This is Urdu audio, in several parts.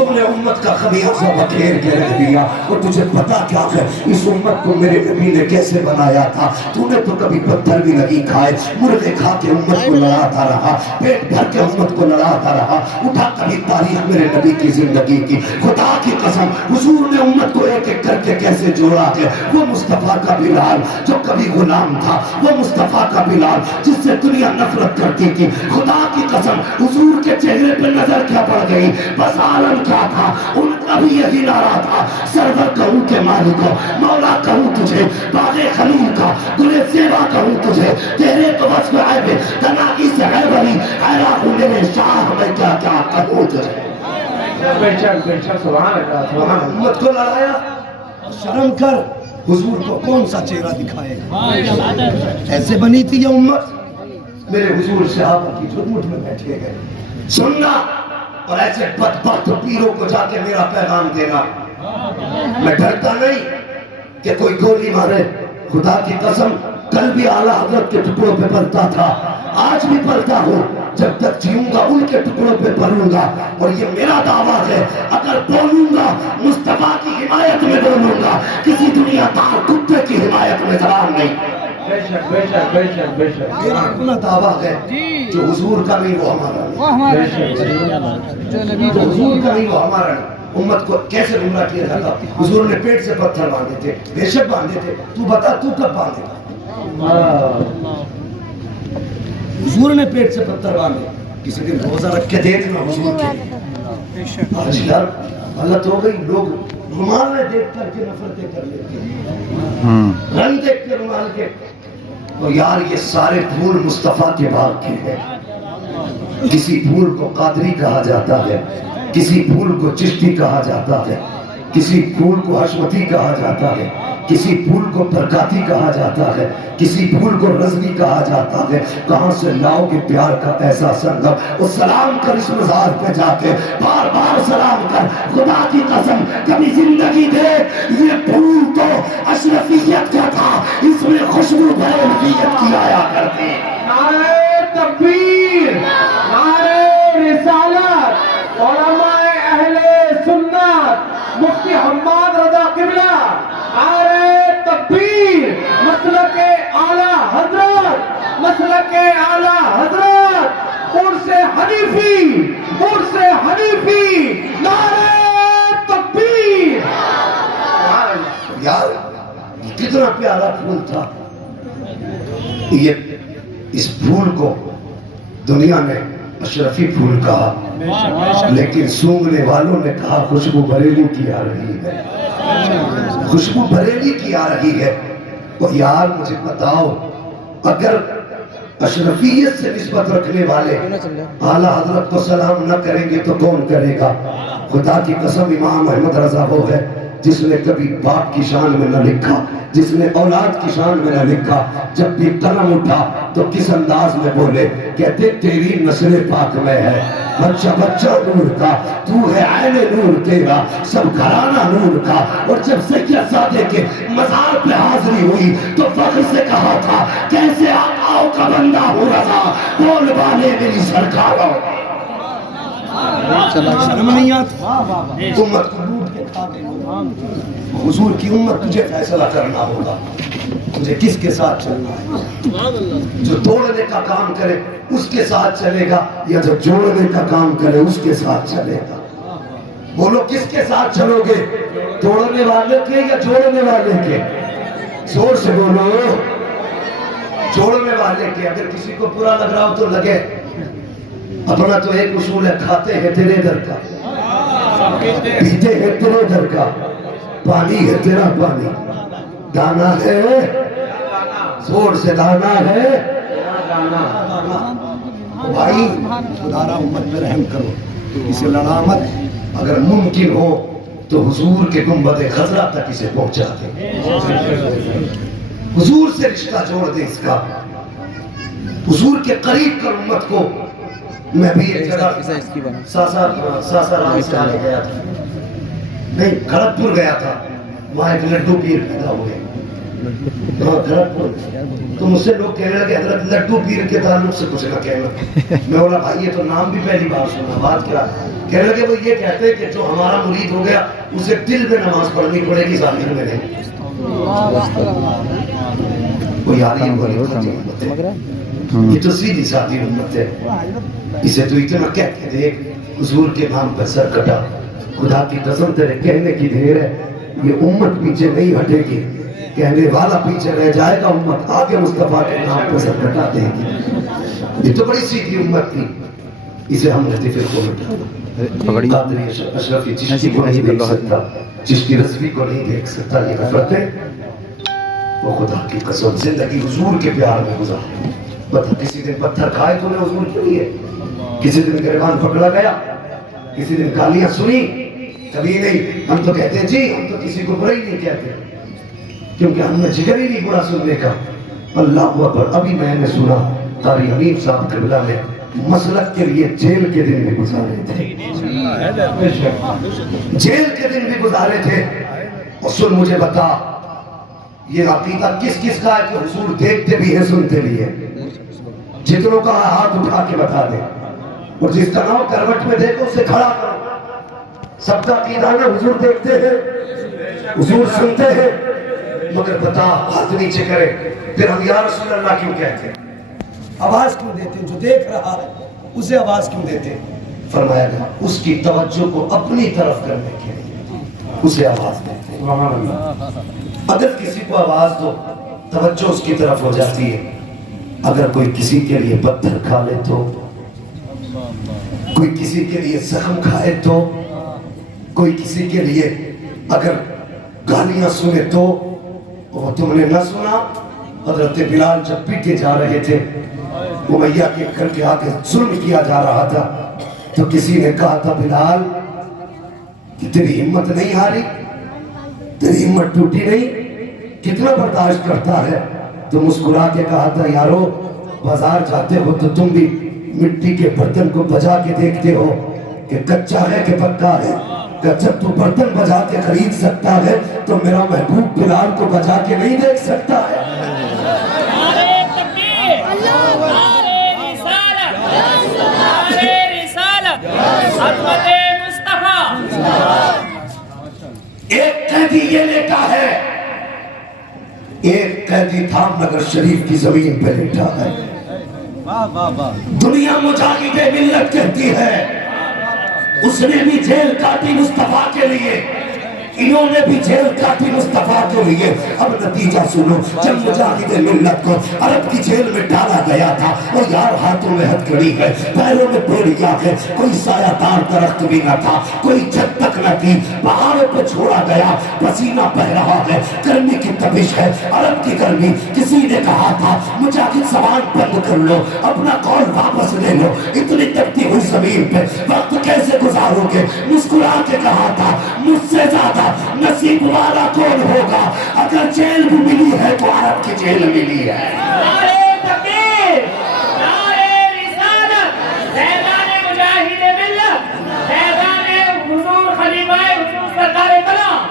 تو نے امت کا خمیازہ بکھیر کے رکھ دیا، اور تجھے پتا کیا ہے اس امت کو میرے نبی نے کیسے بنایا تھا؟ تو نے تو کبھی پتھر بھی نہیں کھائے، مردے کھا کے امت کو لڑاتا رہا، پیٹ بھر کے امت کو لڑاتا رہا، اٹھا کبھی تاریخ میرے نبی کی زندگی کی، خدا کی قسم حضور نے امت کو ایک ایک کر کے کیسے جوڑا ہے۔ وہ مصطفیٰ کا بلال جو کبھی غلام تھا، وہ مصطفیٰ کا بلال جس سے دنیا نفرت کرتی تھی، خدا کی قسم حضور کے چہرے پہ نظر کیا پڑ گئی، بس عالم کیا تھا، ان کا بھی یہی نعرہ تھا، سرور کہوں کہ مالک ہو، مولا کہوں تجھے، باغ خلیل کا گلے زیبا کہوں تجھے، تیرے تو وصف عیب تنائی سے عیب علی، حیران ہوں میرے شاہ میں کیا کیا کہوں تجھے۔ سبحان اللہ، امت کو لڑایا، شرم کر، حضور کو کون سا چہرہ دکھائے گا؟ ایسے بنی تھی یہ امت، میرے حضور صحابہ کی جھرمٹ میں بیٹھے گئے، سننا اور ایسے بدبخت پیروں کو جا کے میرا پیغام دینا۔ میں ڈرتا نہیں کہ کوئی گولی مارے، خدا کی قسم کل بھی اعلیٰ حضرت کے ٹکڑوں پہ پلتا تھا، آج بھی پلتا ہوں، جب تک جیوں گا ان کے ٹکڑوں پہ پلوں گا، اور یہ میرا دعویٰ ہے اگر بولوں گا مصطفیٰ کی حمایت میں بولوں گا، کسی دنیا دار کتے کی حمایت میں زبان نہیں۔ میرا اپنا دعویٰ ہے جو حضور کا نہیں وہ ہمارا نہیں، جو حضور کا نہیں وہ ہمارا نہیں۔ امت کو کیسے گمراہ کیا جاتا؟ حضور نے پیٹ سے پتھر باندھے تھے، بے شک باندھے تھے، تو بتا تو کب باندھے گا؟ حضور نے پیٹ سے پتھر باندھے، کسی دن روزہ رکھ کے دیکھنا حضور کے۔ آج یار غلط ہو گئی، لوگ رومال میں دیکھ کر کے نفرتیں کر لیتے ہیں، رنگ دیکھ کے رومال کے، اور یار یہ سارے پھول مصطفیٰ کے باغ کے ہیں۔ کسی پھول کو قادری کہا جاتا ہے، کسی پھول کو چشتی کہا جاتا ہے، کسی پھول کو حشمتی کہا جاتا ہے، کسی پھول کو برکاتی کہا جاتا ہے، کسی پھول کو رضوی کہا جاتا ہے۔ کہاں سے لاؤ گے پیار کا ایسا سنگم؟ وہ سلام کر اس مزار پہ جا کے، بار بار سلام کر، خدا کی قسم کبھی زندگی دے، یہ پھول تو اشرفیت کا تھا، اس میں خوشبو بھرے نبیت کی آیا کرتے۔ نعرہ تکبیر، نعرہ رسالت، علماء اہل سنت، مفتی حماد رضا قبلہ، نعرہ تکبیر، مسلک اعلیٰ حضرت، مسلک اعلیٰ حضرت، عرس حنیفی، عرس حنیفی، نعرہ تکبیر۔ یار یہ کتنا پیارا پھول تھا، یہ اس پھول کو دنیا نے اشرفی پھول کہا، لیکن سونگنے والوں نے کہا خوشبو بریلی کی آ رہی ہے، خوشبو بریلی کی آ رہی ہے۔ اور یار مجھے بتاؤ اگر اشرفیت سے نسبت رکھنے والے اعلیٰ حضرت کو سلام نہ کریں گے تو کون کرے گا؟ خدا کی قسم امام احمد رضا وہ ہے جس نے کبھی باپ کی شان میں نہ لکھا، جس نے اولاد کی شان میں نہ لکھا، جب بھی قلم اٹھا تو کس انداز میں بولے، کہتے تیری نسل پاک میں ہے، بچہ بچہ نور کا، تو ہے عین نور تیرا، سب گھرانہ نور کا۔ اور جب سید زادے کے مزار پہ حاضری ہوئی تو فخر سے کہا تھا کیسے آقاؤں کا بندہ ہوں رضا، بول والے میری سرکاروں۔ شرم نہیں آتی؟ امت کو لوٹ کے کھا گئے۔ حضور کی امت تجھے فیصلہ کرنا ہوگا، تجھے کس کے ساتھ چلنا ہے؟ جو توڑنے کا کام کرے اس کے ساتھ چلے گا، یا جو جوڑنے کا کام کرے اس کے ساتھ چلے گا؟ بولو کس کے ساتھ چلو گے، توڑنے والے کے یا جوڑنے والے کے؟ زور سے بولو، جوڑنے والے کے۔ اگر کسی کو برا لگ رہا ہو تو لگے، اپنا تو ایک اصول ہے، کھاتے ہیں تیرے در کا، پیتے ہیں تیرے در کا، پانی ہے تیرا پانی، دانا ہے، زور سے دانا ہے۔ بھائی خدا امت میں رحم کرو، اسے لڑا مت، اگر ممکن ہو تو حضور کے گنبد خضرا تک اسے پہنچا دے، حضور سے رشتہ جوڑ دے اس کا، حضور کے قریب کر امت کو۔ میں بھی ایک جگہ ساسارام سے آنے گیا تھا، نہیں کھڑگپور گیا تھا، وہاں ایک لڈو پیر پیدا ہوئے، تو مجھ سے لوگ کہنے لگے حضرت لڈو پیر کے تعلق سے کچھ نہ کہنا. میں بولا بھائی یہ تو نام بھی پہلی بار سنا, بات کیا. کہنے لگے وہ یہ کہتے ہیں کہ جو ہمارا مرید ہو گیا اسے دل میں نماز پڑھنی پڑے گی, ظاہر میں نہیں. وہ یار یہ بڑی امت ہے, یہ تو سیدھی سادھی امت ہے. اسے تو اتنا کہہ کے دیکھ حضور کے نام پر سر کٹا, خدا کی قسم تیرے کہنے کی دیر ہے, یہ امت پیچھے نہیں ہٹے گی, کہنے والا پیچھے رہ جائے گا, امت آگے مصطفیٰ کے نام پر سر کٹا دے گی. یہ تو بڑی سیدھی امت تھی, اسے ہم نے پھر کو مٹا. قادری اشرفی چشتی کو نہیں دیکھ سکتا, چشتی رضوی کو نہیں دیکھ سکتا, یہ نفرت ہے. وہ خدا کی قسم زندگی حضور کے پیار میں گزار. بتا کسی دن پتھر کھائے تو نے حضور کے لیے, کسی دن گریبان پکڑا گیا, کسی دن گالیاں سنی, کبھی نہیں. ہم تو کہتے ہیں جی ہم تو کسی کو برا ہی نہیں کہتے, کیونکہ ہم نے جگر ہی نہیں برا سننے کا. اللہ اکبر. ابھی میں نے سنا قاری حنیف صاحب قبلہ نے مسلک کے لیے جیل کے دن بھی گزارے تھے, جیل کے دن بھی گزارے تھے. اور سن مجھے بتا یہ عقیدہ کس کس کا ہے کہ حضور دیکھتے بھی ہیں سنتے بھی ہیں. جتنوں کا ہاتھ اٹھا کے بتا دے, اور جس کا نام کروٹ میں دیکھو اسے کھڑا کرو. سب کا عقیدہ ہے حضور دیکھتے ہیں, حضور سنتے ہیں, مگر بتا ہاتھ نیچے کرے پھر ہم یا رسول اللہ کیوں کہتے ہیں, آواز کیوں دیتے ہیں؟ جو دیکھ رہا ہے اسے آواز کیوں دیتے ہیں؟ فرمایا گیا اس کی توجہ کو اپنی طرف کرنے کے لیے اسے آواز دیتے ہیں. اگر کسی کو آواز دو توجہ اس کی طرف ہو جاتی ہے. اگر کوئی کسی کے لیے پتھر کھا لے تو, کوئی کسی کے لیے زخم کھائے تو, کوئی کسی کے لیے اگر گالیاں سنے تو. وہ تم نے نہ سنا حضرت بلال جب پیٹے جا رہے تھے, امیہ کے گھر کے آگے ظلم کیا جا رہا تھا, تو کسی نے کہا تھا بلال کہ تیری ہمت نہیں ہاری, تیری ہمت ٹوٹی نہیں, کتنا برداشت کرتا ہے. تو مسکرا کے کہا تھا یارو بازار جاتے ہو تو تم بھی مٹی کے برتن کو بجا کے دیکھتے ہو کہ کچا ہے کہ پکا ہے. کہ جب تو برتن بجا کے خرید سکتا ہے تو میرا محبوب بلال کو بجا کے نہیں دیکھ سکتا ہے. ایک قیدی یہ لیٹا ہے, ایک قیدی تھا نگر شریف کی زمین پہ لیٹا ہے. دنیا مجاہد ملت کہتی ہے اس نے بھی جیل کاٹی مصطفیٰ کے لیے, انہوں نے بھی جیل کاٹی مصطفیٰ کے لیے. اب نتیجہ سنو, جب مجاہد ملت کو عرب کی جیل میں ڈالا گیا تھا, وہ یار ہاتھوں میں ہتھکڑی ہے, پیروں میں بیڑیاں ہے, کوئی سایہ دار درخت بھی نہ تھا, کوئی چھت تک نہ تھی, پہاڑوں پہ چھوڑا گیا, پسینہ بہ رہا ہے, گرمی کی تپش ہے, عرب کی گرمی. کسی نے کہا تھا مجاہد زبان بند کر لو, اپنا قول واپس لے لو, اتنی تپتی ہوئی زمین پہ وقت کیسے گزارو گے؟ مسکرا کے کہا تھا مجھ سے زیادہ نصیب والا کون ہوگا, اگر جیل بھی ملی ہے تو عرب کی جیل ملی ہے. نعرہ تکبیر, نعرہ رسالت, فیضان مجاہد ملت, فیضان حضور خلیفہ حضور سرکار کلام.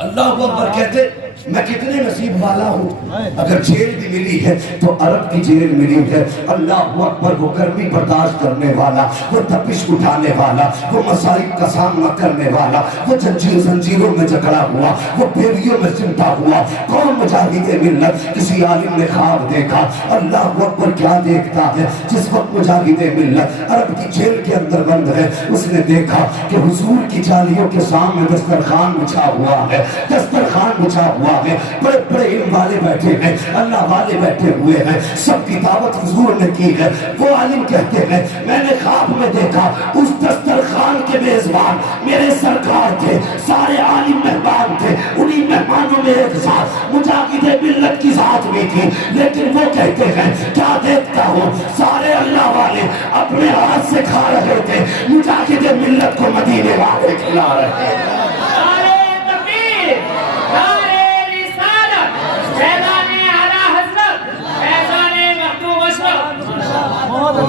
اللہ اکبر کہتے میں کتنے نصیب والا ہوں, اگر جیل بھی ملی ہے تو عرب کی جیل ملی ہے. اللہ اکبر. وہ گرمی برداشت کرنے والا, وہ تپش اٹھانے والا, وہ مصائب کا سامنا کرنے والا, وہ زنجیروں میں جکڑا ہوا, وہ بیڑیوں میں سمٹا ہوا. کون مجاہد ملت؟ کسی عالم نے خواب دیکھا. اللہ اکبر. کیا دیکھتا ہے؟ جس وقت مجاہد ملت عرب کی جیل کے اندر بند ہے, اس نے دیکھا کہ حضور کی جالیوں کے سامنے دسترخوان بچھا ہوا ہے, دسترخوان بچھا ہوا ہے, بڑے بڑے علم والے بیٹھے ہیں, اللہ والے بیٹھے ہوئے ہیں, سب کی دعوت حضور نے کی ہے. وہ عالم کہتے ہیں میں نے خواب میں دیکھا اس دسترخوان کے میزبان میرے سرکار تھے, سارے عالم مہمان تھے, انہی مہمانوں میں ایک ساتھ مجاہد ملت کی ذات بھی تھی. لیکن وہ کہتے ہیں کیا دیکھتا ہوں, سارے اللہ والے اپنے ہاتھ سے کھا رہے تھے, مجاہد ملت کو مدینے والے کھلا رہے تھے.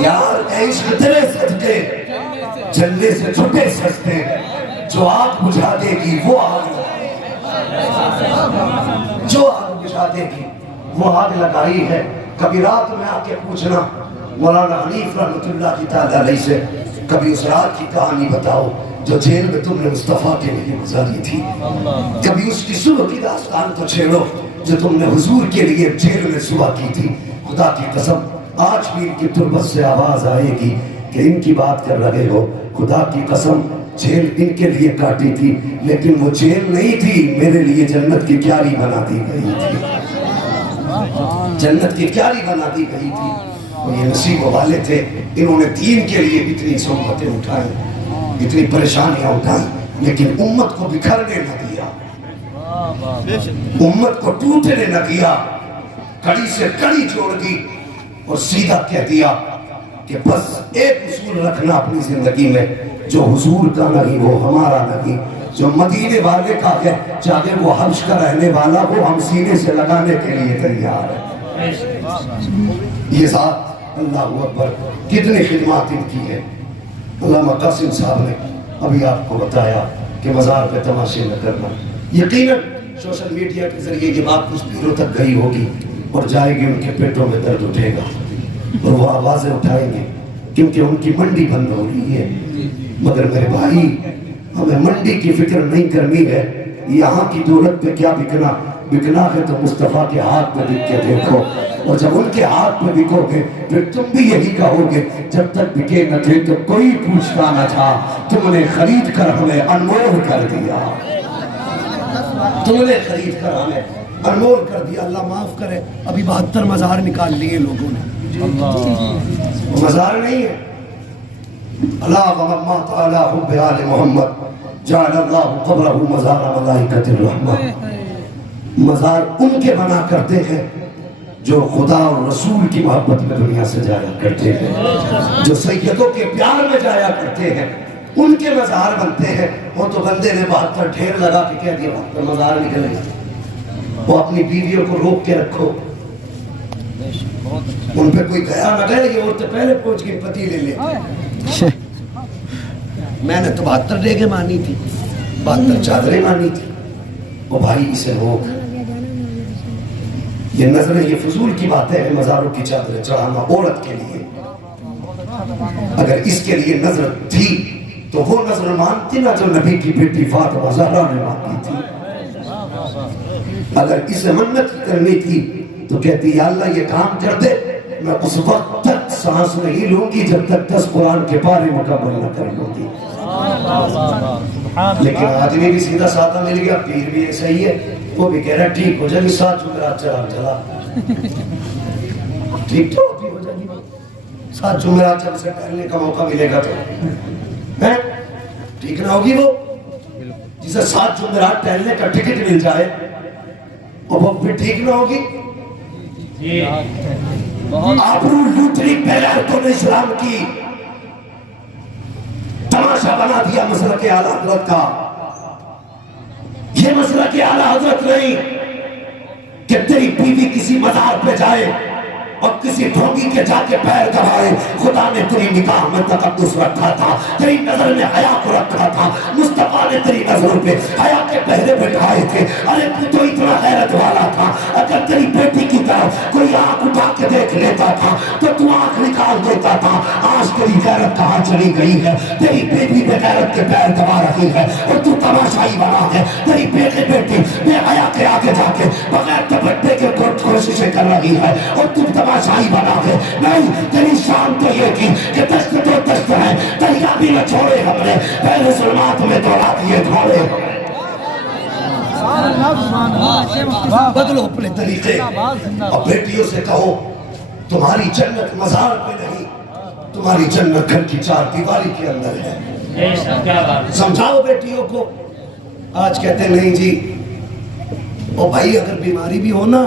یار عشق تیرے صدقے جلنے سے چھٹے سستے, جو آگ بجھا دے گی وہ آگ. جو آگ بجھا دے گی وہ آگ لگائی ہے. کبھی رات میں آ کے پوچھنا مولانا حنیف رحمۃ اللہ کی تعالیٰ علیہ سے, کبھی اس رات کی کہانی بتاؤ جو جیل میں تم نے مصطفیٰ کے لیے گزاری تھی. کبھی اس کی صبح کی داستان تو چھیڑو جو تم نے حضور کے لیے جیل میں صبح کی تھی. خدا کی قسم آج بھی ان کی تربت سے آواز آئے گی کہ ان کی بات کر رہے ہو. خدا کی قسم جیل ان کے لیے کاٹی تھی, لیکن وہ جیل نہیں تھی, میرے لیے جنت کی کیاری بنا دی گئی تھی. جنت کی کیاری بنا دی گئی تھی. اور یہ نصیب والے تھے, انہوں نے دین کے لیے اتنی صحبتیں اٹھائیں, اتنی پریشانیاں اٹھائیں, لیکن امت کو بکھرنے نہ دیا, امت کو ٹوٹنے نہ دیا. کڑی سے کڑی جوڑ دی اور سیدھا کہہ دیا کہ بس ایک اصول رکھنا اپنی زندگی میں, جو حضور کا نہیں وہ ہمارا نہیں, جو مدینے والے کا ہے چاہے وہ حبش کا رہنے والا ہو, ہم سینے سے لگانے کے لیے تیار ہیں. یہ ذات اللہ اکبر کتنی خدمات ان کی ہے. علامہ قاسم صاحب نے ابھی آپ کو بتایا کہ مزار پہ تماشے نہ کرنا. یقیناً سوشل میڈیا کے ذریعے یہ بات کچھ پیروں تک گئی ہوگی اور جائے گی, ان کے پیٹوں میں درد اٹھے گا اور وہ آوازیں اٹھائیں گے کیونکہ ان کی منڈی بند ہو رہی ہے. مگر میرے بھائی ہمیں منڈی کی فکر نہیں کرنی ہے. یہاں کی دولت پہ کیا بکنا, بکنا ہے تو مصطفیٰ کے ہاتھ پہ بک کے دیکھو, اور جب ان کے ہاتھ پہ بکو گے پھر تم بھی یہی کہو گے جب تک بکے نہ تھے تو کوئی پوچھتا نہ تھا, تم نے خرید کر ہمیں انمول کر دیا, تم نے خرید کر ہمیں انمول کر دیا. اللہ معاف کرے, ابھی 72 مزار نکال لیے لوگوں نے. وہ مزار نہیں ہے. اللہ ومما تعالی حب آل محمد جعل اللہ قبرہ مزار ملائکۃ الرحمہ. مزار ان کے بنا کرتے ہیں جو خدا اور رسول کی محبت میں دنیا سے جایا کرتے ہیں, جو سیدوں کے پیار میں جایا کرتے ہیں, ان کے مزار بنتے ہیں. وہ تو بندے نے 72 ڈھیر لگا کے کہہ دیا 72 مزار نکلے. وہ اپنی بیویوں کو روک کے رکھو, ان پہ کوئی گیا نہ گیا. یہ عورتیں پہلے پہنچ کے پتی لے لے. میں نے تو 72 ڈیگے مانی تھی, 72 چادریں مانی تھی. وہ بھائی اسے روک, یہ نظریں یہ فضول کی باتیں ہیں. مزاروں کی چادریں چڑھانا عورت کے لیے, اگر اس کے لیے نظر تھی تو وہ نظر مانتی نا جو نبی کی بیٹی فاطمہ زہرا نے مانگی تھی. اگر اسے منت کرنی تھی تو کہتی یا اللہ یہ کام کر دے, میں اس وقت تک سانس نہیں لوں گی جب تک 10 قرآن کے پارے مکمل نہ کر لوں گی. لیکن آدمی بھی سیدھا سادہ مل گیا, پیر بھی صحیح ہے, وہ بھی کہہ رہا ہے ٹھیک ہو جائے گی 7 جمعرات چلا ٹھیک تو ہوتی ہو جائے گی. 7 جمعرات جب سے ٹہلنے کا موقع ملے گا تو ٹھیک نہ ہوگی. وہ جسے 7 جمعرات ٹہلنے کا ٹکٹ مل جائے اور وہ پھر ٹھیک نہ ہوگی. آبرو لوٹری بغیر تو نے اسلام کی تماشا بنا دیا مسلک اعلیٰ حضرت کا. یہ مسلک اعلیٰ حضرت نہیں کہ تیری بیوی کسی مزار پہ جائے اور کسی ڈھونگی کے جا کے پیر دبائے. خدا نے تیری نگاہ میں تقدس رکھا تھا, تیری نظر میں حیا کو رکھا تھا. مصطفیٰ نے تیری نظروں پہ حیا کے پہرے بٹھائے تھے. ارے تو اتنا غیرت والا تھا, اگر تیری بیٹی کی طرف کوئی آنکھ اٹھا کے دیکھ لیتا تھا تو تو آنکھ نکال دیتا تھا. آج تیری غیرت کہاں چلی گئی ہے؟ تیری بیٹی بے غیرت کے پیر دبا رہی ہے اور تو تماشائی بنا ہے. تیری بیٹی بے حیا کے آگے جا کے بغیر دوپٹے کے کوششیں کر رہی ہے اور تو تماشائی بنا ہے. نہیں, تیری شان تو یہ تھی کہ دست تو دست ہے, دریا بھی نہ چھوڑے ہم نے, پہلے ظلمات میں دوڑا دیے دھوڑے. بدلو اپنے طریقے. اور بیٹیوں سے کہو تمہاری جنت مزار پہ نہیں, تمہاری جنت گھر کی 4 دیواری کے اندر ہے. سمجھاؤ بیٹیوں کو. آج کہتے نہیں جی او بھائی اگر بیماری بھی ہو نا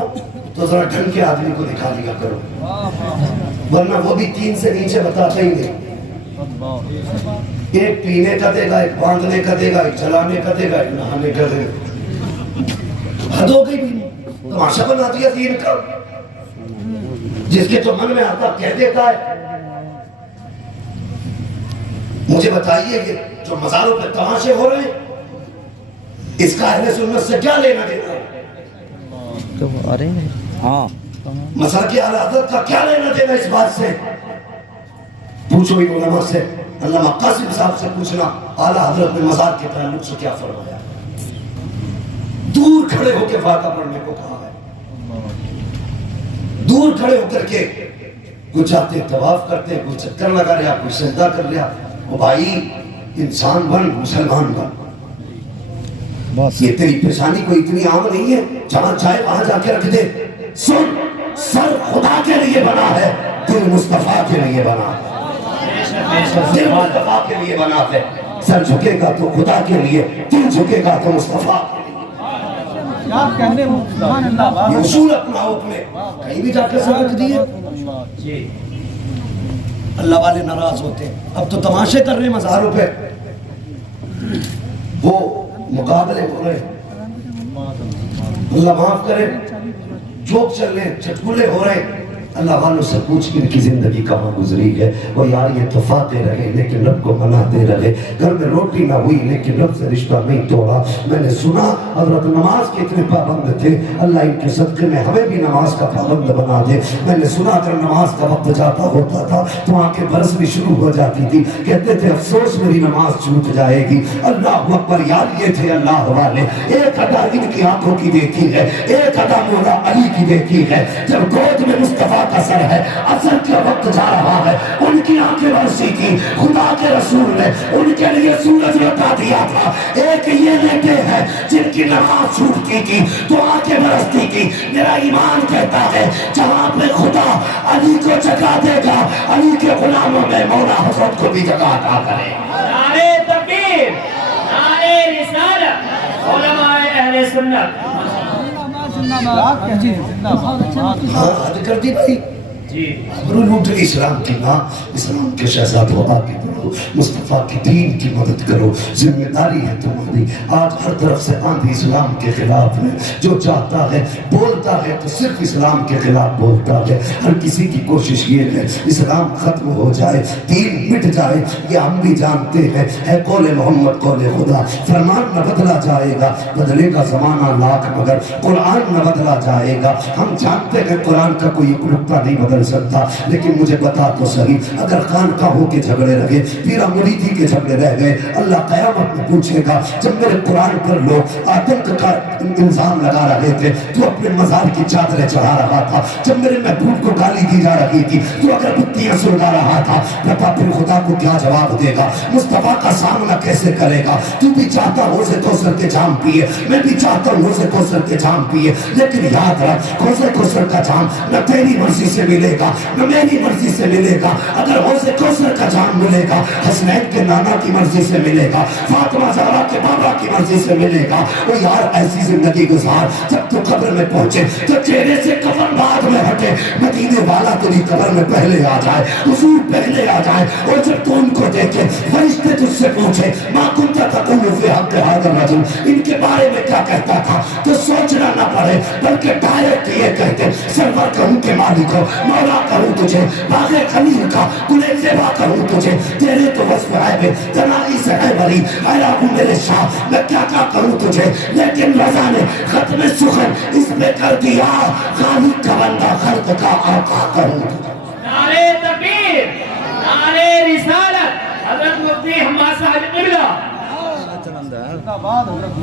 تو ذرا ڈھنگ کے آدمی کو دکھا دیا کرو, ورنہ وہ بھی 3 سے نیچے بتاتے ہی نہیں. ایک پینے کا دے گا, ایک باندھنے کا دے گا, ایک جلانے کا دے گا, ایک نہانے کا دے گا. حد ہو گئی بھی, تماشا بنا دیا دین کا. جس کے تو من میں آتا کہہ دیتا ہے. مجھے بتائیے یہ جو مزاروں پہ تماشے ہو رہے ہیں اس کا اہل سنت سے کیا لینا دینا؟ تو آ رہے ہیں ہاں مسئلہ کی اعلیٰ حضرت کا کیا لینا دینا اس بات سے؟ پوچھو ان علماء سے، علامہ قاسم صاحب سے پوچھنا اعلیٰ حضرت نے مزار کے تعلق سے کیا فرمایا؟ دور کھڑے ہو کے فاتحہ پڑھنے کو کہا ہے، دور کھڑے ہو کر کے کچھ آتے طواف کرتے، کوئی چکر لگا رہا، کوئی سجدہ کر رہا. او بھائی انسان بن، مسلمان بن. یہ تیری پیشانی کوئی اتنی عام نہیں ہے جہاں چاہے وہاں جا کے رکھ دے. سن، سر خدا کے لیے بنا ہے، دل مصطفیٰ کے لیے بنا ہے. دل مصطفیٰ کے لیے بنا ہے. سر جھکے گا تو خدا کے لیے، دل جھکے گا تو مصطفیٰ کے لیے. یہ اصول اپناؤ اپنے، کہیں بھی جا کے سر رکھ دیے. اللہ والے ناراض ہوتے ہیں. اب تو تماشے کر رہے ہیں مزاروں پہ، وہ مقابلے ہو رہے ہیں. اللہ معاف کرے، جوک چل رہے ہیں، چٹکلے ہو رہے ہیں. اللہ والوں سے پوچھ ان کی زندگی کہاں گزری ہے. وہ یار یہ اتفاقے رہے لیکن رب کو مناتے رہے. گھر میں روٹی نہ ہوئی لیکن رب سے رشتہ نہیں توڑا. میں نے سنا حضرت نماز کے اتنے پابند تھے، اللہ ان کے صدقے میں ہمیں بھی نماز کا پابند بنا دے. میں نے سنا اگر نماز کا وقت جاتا ہوتا تھا تو آنکھیں برسنی شروع ہو جاتی تھی. کہتے تھے افسوس میری نماز چھوٹ جائے گی. اللہ اکبر. یار یہ تھے اللہ والے. ایک ادا ان کی آنکھوں کی دیکھی ہے، ایک ادا مولا علی کی دیکھی ہے. جب گود میں مصطفیٰ کا سر ہے، اثر کا وقت جا رہا ہے، ان کی آنکھیں برسی تھی. خدا کے رسول نے ان کے لیے سورج لوٹا دیا تھا. ایک یہ بیٹے ہیں جن کی نماز چھوٹتی تھی تو آنکھیں برستی تھی. میرا ایمان کہتا ہے جہاں پہ خدا علی کو جگہ دے گا، علی کے غلاموں میں مولا حضرت کو بھی جگہ عطا کرے. نعرے تکبیر، نعرے رسالت، علماء اہل سنت. ہاں حد کر دی بھائی. ابرو لوٹ لی اسلام کی ماں، اسلام کے شہزاد ہو. آگے بڑھو، مصطفیٰ کی دین کی مدد کرو. ذمہ داری ہے تمہاری. آج ہر طرف سے آندھی اسلام کے خلاف ہے. جو چاہتا ہے بولتا ہے تو صرف اسلام کے خلاف بولتا ہے. ہر کسی کی کوشش یہ ہے اسلام ختم ہو جائے، دین مٹ جائے. یہ ہم بھی جانتے ہیں ہے قول محمد قول خدا. فرمان نہ بدلا جائے گا، بدلے گا زمانہ لاکھ مگر قرآن نہ بدلا جائے گا. ہم جانتے ہیں قرآن کا کوئی نقطہ نہیں بدل سکتا، لیکن مجھے بتا تو صحیح اگر خانقاہوں کے جھگڑے رہے، پیرا مریدی کے جھگڑے رہ گئے، اللہ قیامت میں پوچھے گا جب میرے قرآن پر لوگ آتنک کا الزام لگا رہے تھے تو اپنے مزار کی چادریں چڑھا رہا تھا، جب میرے محبوب کو گالی دی جا رہی تھی تو اگر بتیاں سلگا رہا تھا، بتا پھر خدا کو کیا جواب دے گا؟ مصطفیٰ کا سامنا کیسے کرے گا؟ تو بھی چاہتا حوض کوثر کے جام پیے، میں بھی چاہتا ہوں حوض کوثر کے جام پیے، لیکن یاد رکھ حوض کوثر کا جام نہ تیری مرضی سے ملے گا نہ میری مرضی سے ملے گا. اگر حوض کوثر کا جام ملے گا حسنین کے نانا کی مرضی سے ملے گا، فاطمہ زہرا کے بابا کی مرضی سے ملے گا. وہ یار ایسی زندگی گزار جب تو قبر میں پہنچے تو چہرے سے کفن بعد میں ہٹے، مدینے والا تیری قبر میں پہلے آ جائے، حضور پہلے آ جائے. اور جب تو ان کو دیکھے فرشتے تجھ سے پوچھے ما کنت تقول فی حق ھذا الرجل، ان کے بارے میں کیا کہتا تھا، تو سوچنا نہ پڑے بلکہ ڈائریکٹ یہ کہتے سرور کہوں کہ مالک ہو، مولا کہوں تجھے، باغ خلیل کا گلے زیبا کہوں تجھے. تیرے تو وصف ہے بے تنائی سے ہے بری، اے رب میرے شاہ میں کیا کہوں تجھے. لیکن رضا نے ختم سخن اس میں کر دیا، خالق کا بندہ خلق کا آقا کہوں تجھے. نعرے تکبیر، نعرے رسالت، حضرت مفتی حماد صاحب قبلہ.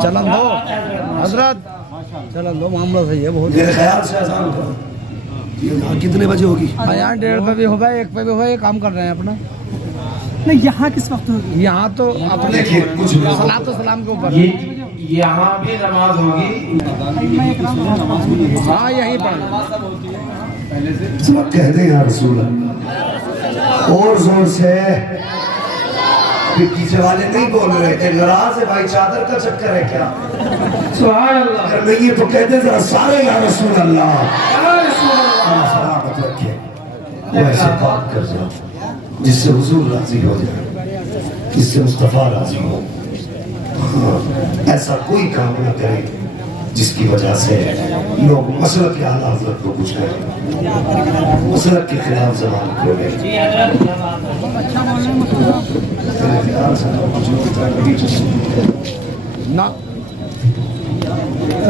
چلن دو حضرت، چلن دو، معاملہ صحیح ہے بہت. میرے خیال سے اذان کرو. یہ کتنے بجے ہوگی؟ یہاں 1:30 پہ بھی ہوگا، 1 پہ بھی ہوگا. یہ کام کر رہے ہیں اپنا. نہیں یہاں کس وقت ہوگی؟ یہاں تو اپنے دیکھیے کچھ صلاۃ و سلام کے اوپر یہاں بھی نماز ہوگی. ہاں یہیں پر سب کہہ دیں یا رسول اللہ اور زور سے. پیچھے والے نہیں بول رہے تھے ناراض ہے بھائی، چادر کا چکر ہے کیا؟ سبحان اللہ. اگر نہیں ہے تو کہتے ذرا سارے یا رسول اللہ. سلامت رکھے. وہ ایسے بات کر جاؤ جس سے حضور راضی ہو جائے، جس سے مصطفیٰ راضی ہو. ایسا کوئی کام نہ کرے جس کی وجہ سے لوگ مسلک کے اعلیٰ حضرت کو کچھ کریں، مسلک کے خلاف زبان کھولیں. جی حضرت نہ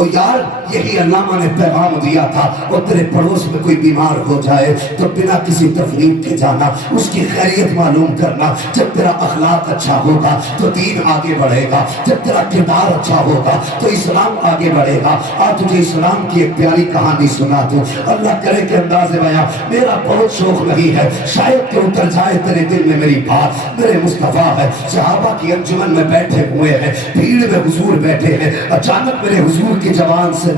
اور یار یہی علامہ نے پیغام دیا تھا، اور تیرے پڑوس میں کوئی بیمار ہو جائے تو بنا کسی تفریق کے جانا، اس کی خیریت معلوم کرنا۔ جب تیرا اخلاق اچھا ہوگا تو دین آگے بڑھے گا، جب تیرا کردار اچھا ہوگا تو اسلام آگے بڑھے گا۔ آج تجھے اسلام کی ایک پیاری کہانی سنا دوں، اللہ کرے کہ انداز بیاں میرا بہت شوق نہیں ہے، شاید کہ اتر جائے تیرے دل میں میری بات۔ میرے مصطفیٰ ہے، صحابہ کی انجمن میں بیٹھے ہوئے ہیں، بھیڑ میں حضور بیٹھے ہیں، اچانک میرے حضور کی زبان سے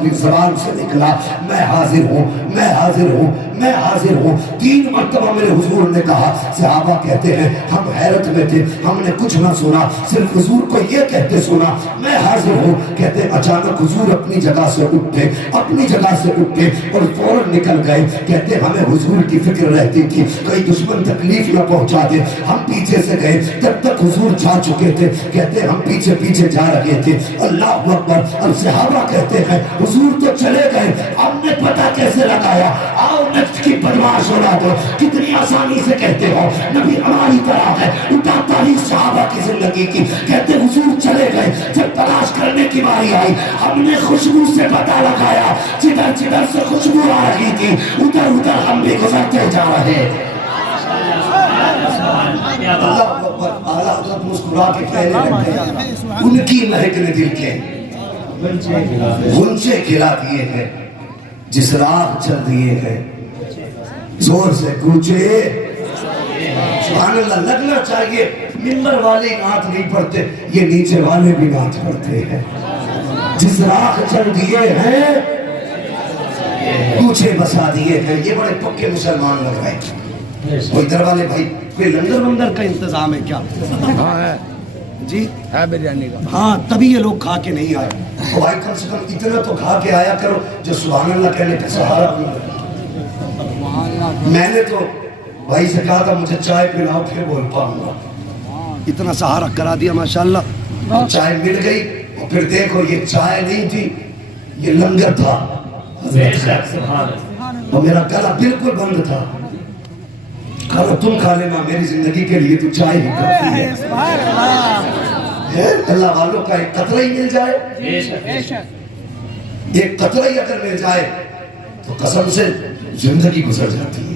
نکلا، میں حاضر ہوں، میں حاضر ہوں، میں حاضر ہوں۔ 3 مرتبہ میرے حضور نے کہا۔ صحابہ کہتے ہیں ہم حیرت میں تھے، ہم نے کچھ نہ سنا، صرف حضور کو یہ کہتے سنا میں حاضر ہوں۔ کہتے اچانک حضور اپنی جگہ سے اٹھے، اپنی جگہ سے اٹھے اور فوراً نکل گئے۔ کہتے ہمیں حضور کی فکر رہتی تھی کوئی دشمن تکلیف نہ پہنچا دے، ہم پیچھے سے گئے، جب تک حضور جا چکے تھے کہتے ہم پیچھے پیچھے جا رہے تھے۔ اللہ اکبر۔ اب صحابہ کہتے ہیں حضور تو چلے گئے، ہم نے پتہ کیسے لگایا؟ آؤ نفس کی بدماش اڑا دو، کتنی آسانی سے کہتے ہو نبی ہماری طرح ہے۔ اٹھا تاریخ صحابہ کی زندگی کی، کہتے حضور چلے گئے، جب تلاش کرنے کی باری آئی ہم نے خوشبو سے پتہ لگایا، جدھر جدھر سے خوشبو آ رہی تھی ادھر ادھر ہم بھی گزرتے جا رہے تھے۔ اللہ اکبر۔ اعلیٰ حضرت مسکرا کے کہنے لگے ان کی مہک نے دل کے غنچے کھلا دیے ہیں، جس راہ چل دیے ہیں زور سے کوچے۔ سبحان اللہ۔ لگنا چاہیے منبر والے نعت نہیں پڑھتے، یہ نیچے والے بھی نعت پڑھتے ہیں۔ جس راہ چل دیے ہیں کوچے بسا دیے ہیں۔ یہ بڑے پکے مسلمان لگ رہے ہیں۔ کوئی ادھر والے بھائی کوئی لنگر وندر کا انتظام ہے کیا؟ ہاں ہے جی ہے بریانی کا۔ ہاں تبھی یہ لوگ کھا کے نہیں آئے۔ تو بھائی کم سے کم اتنا تو کھا کے آیا کرو جو سبحان اللہ کہنے کا سہارا بن۔ میں نے تو بھائی سے کہا تھا مجھے چائے پلاؤ پھر بول پاؤں گا، اتنا سہارا کرا دیا ماشاءاللہ۔ چائے مل گئی اور پھر دیکھو یہ چائے نہیں تھی، یہ لنگر تھا اور میرا گلا بالکل بند تھا۔ کھانا تم کھا لینا، میری زندگی کے لیے تو چائے ہی کافی ہے۔ اللہ والوں کا ایک قطرہ ہی مل جائے، ایک قطرہ ہی اگر مل جائے تو قسم سے زندگی گزر جاتی ہے۔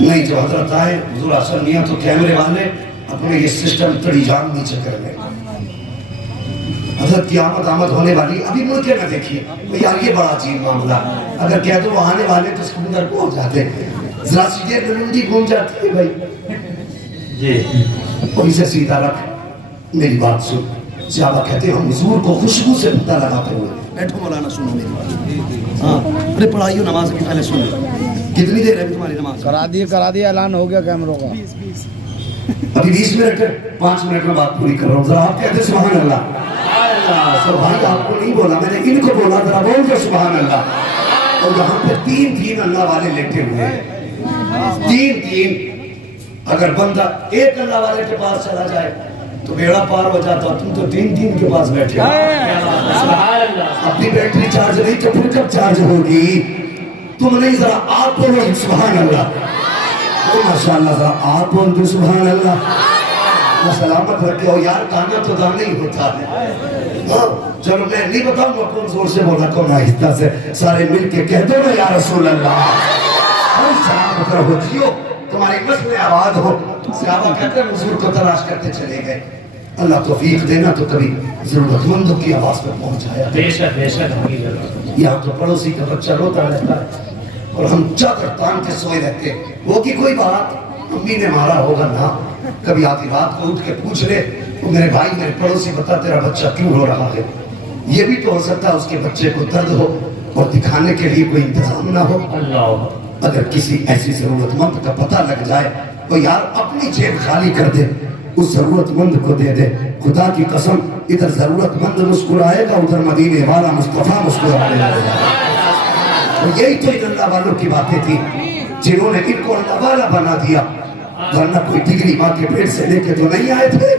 نہیں جو حضرت آئے حضور اصل میاں تو کیمرے والے اپنے یہ سسٹم تڑی جان نیچے کر لیں۔ حضرت کی آمد ہونے والی، ابھی ملکے میں دیکھیے یار یہ بڑا عجیب معاملہ، اگر کہہ دو وہ آنے والے تو سمندر کو ہو جاتے، ذرا سی دیر نلندی گھوم جاتی ہے بھائی جی۔ اور اسے سیدھا رکھ، میری بات سن۔ صحابہ کہتے ہیں ہم حضور کو خوشبو سے پتہ لگاتے ہوئے، بیٹھو مولانا سنو میری بات، ہاں ارے پڑھائیو نماز کی پہلے سن لو۔ کتنی دیر ہے تمہاری نماز؟ کرا دیے اعلان ہو گیا کیمروں کا۔ ابھی 20 منٹ ہے، 5 منٹ میں بات پوری کر رہا ہوں، ذرا آپ کہتے سبحان اللہ۔ تو بھائی آپ کو نہیں بولا، میں نے ان کو بولا، ذرا بول دو سبحان اللہ۔ اور یہاں پہ 3 اللہ والے لیٹے ہوئے ہیں، 3 اگر بندہ ایک اللہ والے کے پاس چلا جائے تو بیڑا پار ہو جاتا، تم تو 3 کے پاس بیٹھے ہو۔ اپنی بیٹری چارج نہیں تو پھر کب چارج ہوگی؟ تم نہیں، ذرا آپ بولو سبحان اللہ۔ ماشاءاللہ، ذرا آپ بول دو سبحان اللہ۔ سلامت رکھے ہو یار، کانا تو دانا ہی ہوتا ہے۔ چلو میں نہیں بتاؤں گا کون زور سے بولا کون آہستہ سے، سارے مل کے کہہ دو نا یا رسول اللہ۔ سلامت رہو جیو، تمہاری مسئلے آباد ہو۔ صحابہ کہتے ہیں حضور کو تلاش کرتے چلے گئے، اللہ توفیق دینا تو کبھی ضرورت مندوں کی آواز پر پہنچایا۔ بے شک یہاں تو پڑوسی کا بچہ روتا رہتا ہے اور ہم چادر تان کے سوئے رہتے، وہ کی کوئی بات امی نے مارا ہوگا نا، کبھی آدھی رات کو اٹھ کے پوچھ لے میرے بھائی میرے پڑوسی بتا تیرا بچہ کیوں رو رہا ہے۔ یہ بھی تو ہو سکتا ہے اس کے بچے کو درد ہو اور دکھانے کے لیے کوئی انتظام نہ ہو۔ اگر کسی ایسی ضرورت مند کا پتہ لگ جائے تو یار اپنی جیب خالی کر دے، اس ضرورت مند کو دے دے۔ خدا کی قسم ادھر ضرورت مند مسکرائے گا، ادھر مدینے والا مصطفیٰ مسکرانے لگے گا۔ اور یہی تو ان اللہ والوں کی باتیں تھی جنہوں نے ان کو اللہ والا بنا دیا، ورنہ کوئی ڈگری ماں کے پیٹ سے لے کے تو نہیں آئے تھے،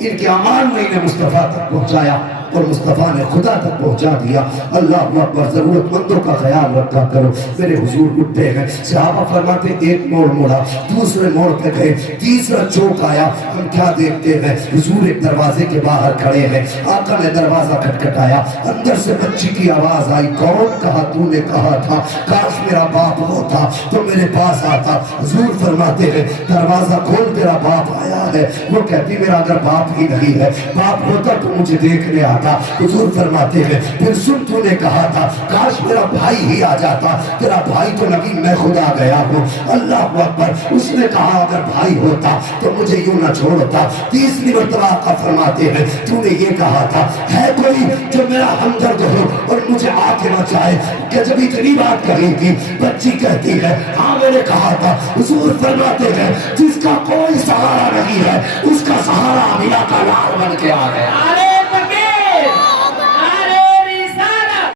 ان کے اعمال میں انہیں مصطفیٰ تک پہنچایا۔ اور مصطفیٰ نے خدا تک پہنچا دیا. اللہ اکبر. ضرورت مندوں کا خیال رکھا کرو. میرے حضور اٹھتے ہیں, صحابہ فرماتے ایک موڑ مڑا, دوسرے موڑ پہ گئے, تیسرا چوک آیا. ہم کیا دیکھتے ہیں, حضور ایک دروازے کے باہر کھڑے ہیں. آقا نے دروازہ کھٹکھٹایا, اندر سے بچی کی آواز آئی, کون؟ کہا تو نے کہا تھا کاش میرا باپ ہوتا تو میرے پاس آتا. حضور فرماتے ہیں دروازہ کھول, تیرا باپ آیا ہے. وہ کہتی میرا اگر باپ ہی نہیں ہے, باپ ہوتا تو مجھے دیکھنے آتا. حضور فرماتے ہیں پھر سن, تو نے کہا تھا کاش میرا بھائی ہی آ جاتا, تیرا بھائی تو نہیں, میں خدا گیا ہوں. اللہ اکبر. اس نے کہا اگر بھائی ہوتا تو مجھے یوں نہ چھوڑتا. تیسری مرتبہ آقا فرماتے ہیں تو نے یہ کہا تھا ہے کوئی جو میرا ہمدرد ہو اور مجھے آ کے بچائے. کہ جب اتنی بات کہی تھی, بچی کہتی ہے ہاں میں نے کہا تھا. حضور فرماتے ہیں جس کا کوئی سہارا نہیں ہے اس کا سہارا امینہ کا لال بن کے آ گیا.